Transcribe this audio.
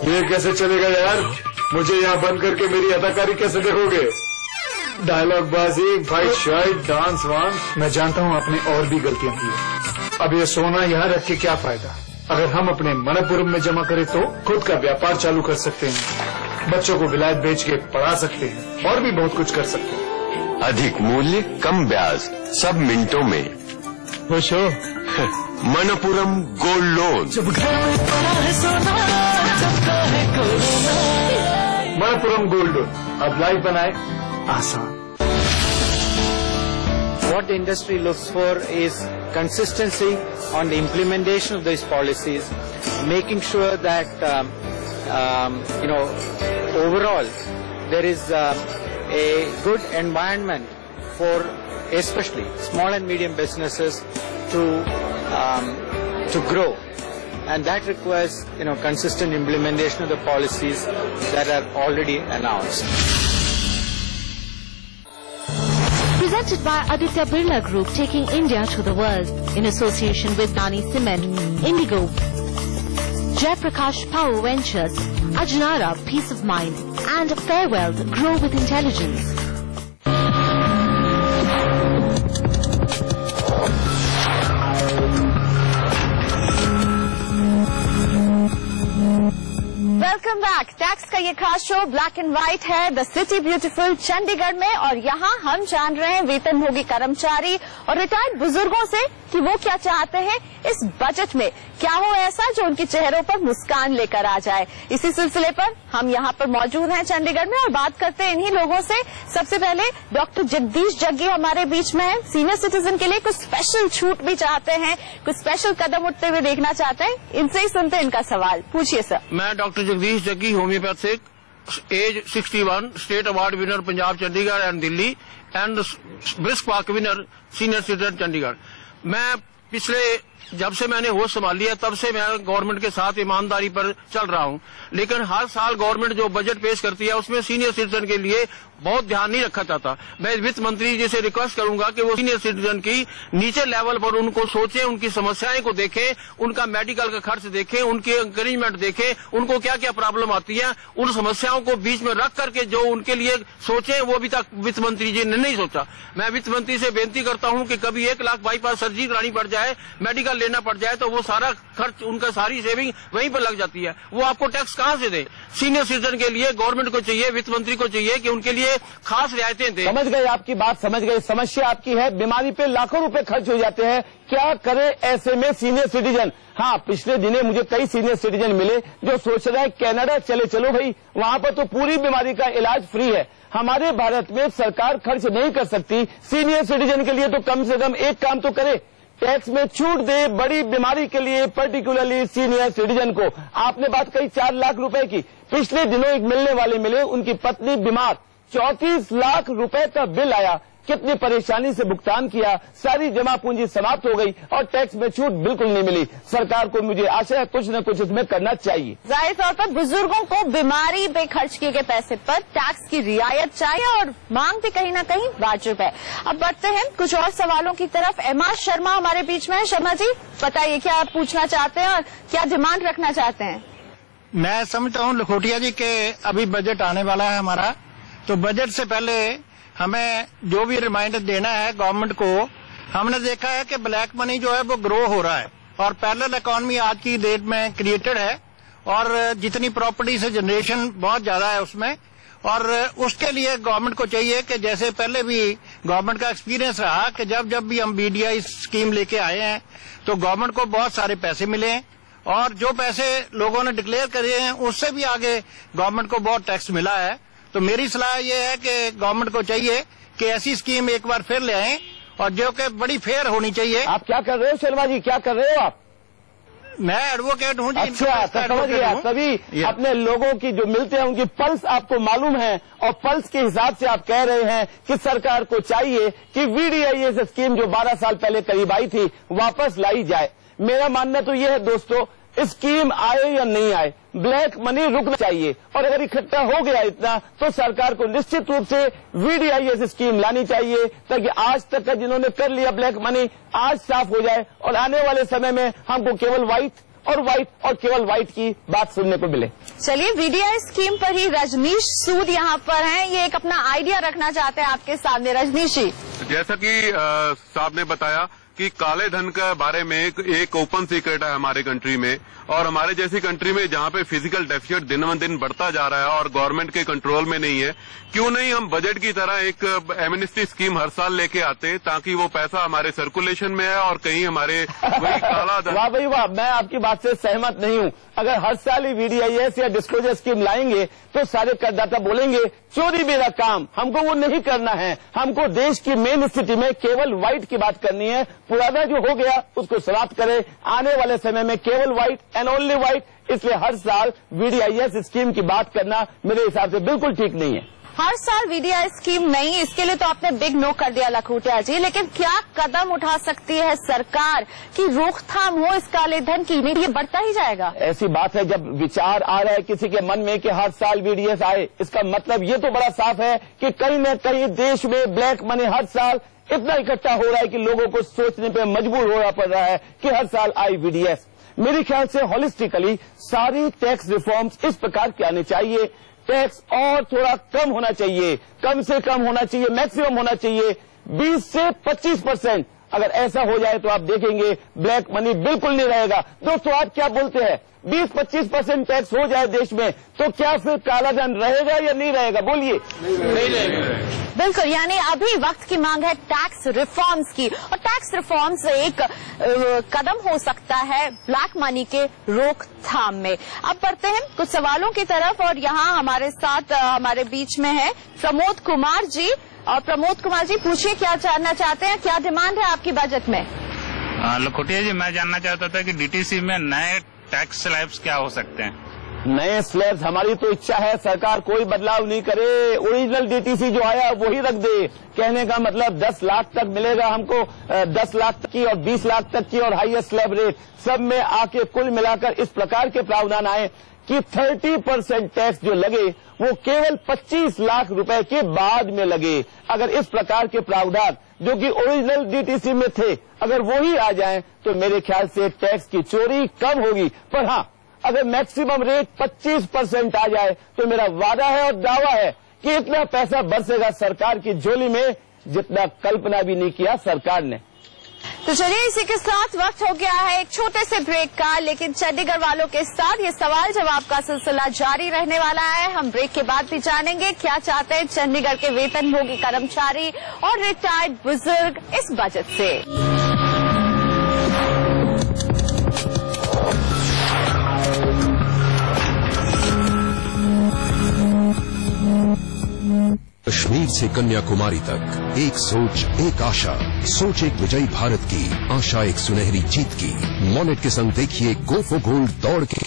ये कैसे चलेगा यार? मुझे यहाँ बंद करके मेरी अदाकारी कैसे देखोगे? डायलॉग बाजी, फाइट शाइट, डांस वांस। मैं जानता हूँ आपने और भी गलतियाँ की है। अब ये सोना यहाँ रख के क्या फायदा? अगर हम अपने मनपुरम में जमा करें तो खुद का व्यापार चालू कर सकते हैं, बच्चों को विलायत बेच के पढ़ा सकते हैं और भी बहुत कुछ कर सकते हैं। अधिक मूल्य, कम ब्याज, सब मिनटों में। खुश हो? Manappuram gold loan. जब घर में पड़ा है सोना, जब है कोरोना। मनपुरम गोल्ड लोन, अब लाइफ बनाए आसान। What the industry looks for is consistency on the implementation of these policies, making sure that overall there is a good environment for especially small and medium businesses to grow, and that requires consistent implementation of the policies that are already announced. Presented by Aditya Birla Group, taking India to the world in association with Dani Cement, Indigo, Jaiprakash Power Ventures, Ajnara Peace of Mind, and Fairwealth Grow with Intelligence. Welcome back. Tax का ये खास show black and white है the city beautiful Chandigarh में, और यहाँ हम जान रहे हैं वेतनभोगी कर्मचारी और रिटायर्ड बुजुर्गों से कि वो क्या चाहते हैं इस बजट में। क्या हो ऐसा जो उनके चेहरों पर मुस्कान लेकर आ जाए। इसी सिलसिले पर हम यहाँ पर मौजूद हैं चंडीगढ़ में और बात करते हैं इन्हीं लोगों से। सबसे पहले डॉक्टर जगदीश जग्गी हमारे बीच में है। सीनियर सिटीजन के लिए कुछ स्पेशल छूट भी चाहते हैं, कुछ स्पेशल कदम उठते हुए देखना चाहते हैं। इनसे ही सुनते हैं इनका सवाल। पूछिए सर। मैं doctor Jagdish Jaggi, homeopathic, age 61, state award winner Punjab, Chandigarh and Delhi, and brisk park winner, senior citizen Chandigarh. मैं पिछले जब से मैंने होश संभाली है तब से मैं गवर्नमेंट के साथ ईमानदारी पर चल रहा हूं, लेकिन हर साल गवर्नमेंट जो बजट पेश करती है उसमें सीनियर सिटीजन के लिए बहुत ध्यान नहीं रखा जाता। मैं वित्त मंत्री जी से रिक्वेस्ट करूंगा कि वो सीनियर सिटीजन की नीचे लेवल पर उनको सोचें, उनकी समस्याएं को देखें, उनका मेडिकल का खर्च देखें, उनके इंकरेजमेंट देखें, उनको क्या क्या प्रॉब्लम आती है, उन समस्याओं को बीच में रख करके जो उनके लिए सोचें, वो अभी तक वित्त मंत्री जी ने नहीं सोचा। मैं वित्त मंत्री से बेनती करता हूं कि कभी 1 लाख बाईपास सर्जरी करानी पड़ जाए, मेडिकल लेना पड़ जाए, तो वो सारा खर्च, उनका सारी सेविंग वहीं पर लग जाती है। वो आपको टैक्स कहां से दे? सीनियर सिटीजन के लिए गवर्नमेंट को चाहिए, वित्त मंत्री को चाहिए कि उनके लिए खास रियायतें दें। समझ गए, आपकी बात समझ गए। समस्या आपकी है, बीमारी पे लाखों रुपए खर्च हो जाते हैं। क्या करे ऐसे में सीनियर सिटीजन? हाँ, पिछले दिने मुझे कई सीनियर सिटीजन मिले जो सोच रहे हैं कनाडा चलो भाई, वहाँ पर तो पूरी बीमारी का इलाज फ्री है। हमारे भारत में सरकार खर्च नहीं कर सकती, सीनियर सिटीजन के लिए तो कम से कम एक काम तो करे, टैक्स में छूट दे बड़ी बीमारी के लिए, पर्टिकुलरली सीनियर सिटीजन को। आपने बात कही 4 लाख रुपए की। पिछले दिनों एक मिलने वाले मिले, उनकी पत्नी बीमार, 34 लाख रुपए का बिल आया। कितनी परेशानी से भुगतान किया, सारी जमा पूंजी समाप्त हो गई और टैक्स में छूट बिल्कुल नहीं मिली। सरकार को मुझे आशा है कुछ न कुछ इसमें करना चाहिए। जाहिर तौर पर बुजुर्गों को बीमारी पे खर्च किए गए पैसे पर टैक्स की रियायत चाहिए और मांग भी कहीं न कहीं वाजिब है। अब बढ़ते हैं कुछ और सवालों की तरफ। एमआर शर्मा हमारे बीच में है। शर्मा जी, बताइए क्या आप पूछना चाहते हैं और क्या डिमांड रखना चाहते हैं? मैं समझता हूँ लखोटिया जी के अभी बजट आने वाला है हमारा, तो बजट से पहले हमें जो भी रिमाइंडर देना है गवर्नमेंट को। हमने देखा है कि ब्लैक मनी जो है वो ग्रो हो रहा है और पैरेलल इकोनॉमी आज की डेट में क्रिएटेड है और जितनी प्रॉपर्टी से जनरेशन बहुत ज्यादा है उसमें, और उसके लिए गवर्नमेंट को चाहिए कि जैसे पहले भी गवर्नमेंट का एक्सपीरियंस रहा कि जब भी हम बीडीआई स्कीम लेके आए हैं तो गवर्नमेंट को बहुत सारे पैसे मिले हैं और जो पैसे लोगों ने डिक्लेयर करे हैं उससे भी आगे गवर्नमेंट को बहुत टैक्स मिला है। तो मेरी सलाह ये है कि गवर्नमेंट को चाहिए कि ऐसी स्कीम एक बार फिर ले आएं और जो कि बड़ी फेयर होनी चाहिए। आप क्या कर रहे हो शर्मा जी, क्या कर रहे हो आप? मैं एडवोकेट हूँ जी। अच्छा, समझ गया। तभी अपने लोगों की जो मिलते हैं उनकी पल्स आपको मालूम है और पल्स के हिसाब से आप कह रहे हैं कि सरकार को चाहिए कि वीडीआईएस स्कीम जो 12 साल पहले करीब आई थी वापस लाई जाए। मेरा मानना तो ये है दोस्तों, स्कीम आए या नहीं आए, ब्लैक मनी रुकना चाहिए और अगर इकट्ठा हो गया इतना तो सरकार को निश्चित रूप से वीडीआईएस स्कीम लानी चाहिए ताकि आज तक का जिन्होंने कर लिया ब्लैक मनी आज साफ हो जाए और आने वाले समय में हमको केवल व्हाइट और व्हाइट और केवल व्हाइट की बात सुनने को मिले। चलिए, वीडीआई स्कीम पर ही रजनीश सूद यहाँ पर हैं, ये एक अपना आइडिया रखना चाहते हैं आपके सामने। रजनीश जी, जैसा कि साहब ने बताया कि काले धन के बारे में एक ओपन सीक्रेट है हमारे कंट्री में, और हमारे जैसी कंट्री में जहाँ पे फिजिकल डेफिसिट दिन ब दिन बढ़ता जा रहा है और गवर्नमेंट के कंट्रोल में नहीं है, क्यों नहीं हम बजट की तरह एक एमनेस्टी स्कीम हर साल लेके आते ताकि वो पैसा हमारे सर्कुलेशन में है और कहीं हमारे वही काला धन। वाह भाई वाह, मैं आपकी बात से सहमत नहीं हूँ। अगर हर साल ही वीडीआईएस या डिस्क्लोजर स्कीम लाएंगे तो सारे करदाता बोलेंगे चोरी मेरा काम, हमको वो नहीं करना है। हमको देश की मेन स्थिति में केवल व्हाइट की बात करनी है। पुराना जो हो गया उसको समाप्त करें, आने वाले समय में केवल व्हाइट एंड ओनली व्हाइट। इसलिए हर साल वीडीआईएस स्कीम की बात करना मेरे हिसाब से बिल्कुल ठीक नहीं है। हर साल वीडीआई स्कीम नहीं, इसके लिए तो आपने बिग नो कर दिया लखोटिया जी, लेकिन क्या कदम उठा सकती है सरकार कि रोकथाम हो इस काले धन की? नहीं, ये बढ़ता ही जाएगा। ऐसी बात है, जब विचार आ रहा है किसी के मन में कि हर साल वीडीएस आए, इसका मतलब ये तो बड़ा साफ है कि कहीं न कहीं देश में ब्लैक मनी हर साल इतना इकट्ठा हो रहा है कि लोगों को सोचने पर मजबूर होना पड़ रहा है कि हर साल आई वीडीएस। मेरे ख्याल से होलिस्टिकली सारी टैक्स रिफॉर्म्स इस प्रकार के आने चाहिए। टैक्स और थोड़ा कम होना चाहिए, कम से कम होना चाहिए, मैक्सिमम होना चाहिए 20 से 25%। अगर ऐसा हो जाए तो आप देखेंगे ब्लैक मनी बिल्कुल नहीं रहेगा। दोस्तों, आप क्या बोलते हैं? 20-25% टैक्स हो जाए देश में तो क्या फिर काला धन रहेगा या नहीं रहेगा? बोलिए। नहीं रहेगा। बिल्कुल, यानी अभी वक्त की मांग है टैक्स रिफॉर्म्स की, और टैक्स रिफॉर्म्स एक कदम हो सकता है ब्लैक मनी के रोकथाम में। अब बढ़ते हैं कुछ सवालों की तरफ, और यहाँ हमारे साथ हमारे बीच में है प्रमोद कुमार जी। और प्रमोद कुमार जी, पूछिए क्या जानना चाहते हैं, क्या डिमांड है आपकी बजट में? लखोटिया जी, मैं जानना चाहता था कि डीटीसी में नए टैक्स स्लैब्स क्या हो सकते हैं? नए स्लैब्स, हमारी तो इच्छा है सरकार कोई बदलाव नहीं करे, ओरिजिनल डीटीसी जो आया वही रख दे। कहने का मतलब 10 लाख तक मिलेगा हमको, 10 लाख तक की और 20 लाख तक की और हाईएस्ट स्लैब रेट, सब में आके कुल मिलाकर इस प्रकार के प्रावधान आए कि 30% टैक्स जो लगे वो केवल 25 लाख रुपए के बाद में लगे। अगर इस प्रकार के प्रावधान जो कि ओरिजिनल डीटीसी में थे अगर वो ही आ जाएं तो मेरे ख्याल से टैक्स की चोरी कम होगी। पर हाँ, अगर मैक्सिमम रेट 25% आ जाए तो मेरा वादा है और दावा है कि इतना पैसा बरसेगा सरकार की झोली में जितना कल्पना भी नहीं किया सरकार ने। तो चलिए, इसी के साथ वक्त हो गया है एक छोटे से ब्रेक का, लेकिन चंडीगढ़ वालों के साथ ये सवाल जवाब का सिलसिला जारी रहने वाला है। हम ब्रेक के बाद भी जानेंगे क्या चाहते हैं चंडीगढ़ के वेतनभोगी कर्मचारी और रिटायर्ड बुजुर्ग इस बजट से। कश्मीर से कन्याकुमारी तक एक सोच, एक आशा, सोच एक विजयी भारत की, आशा एक सुनहरी जीत की। मॉनेट के संग देखिए गो फॉर गोल्ड दौड़ के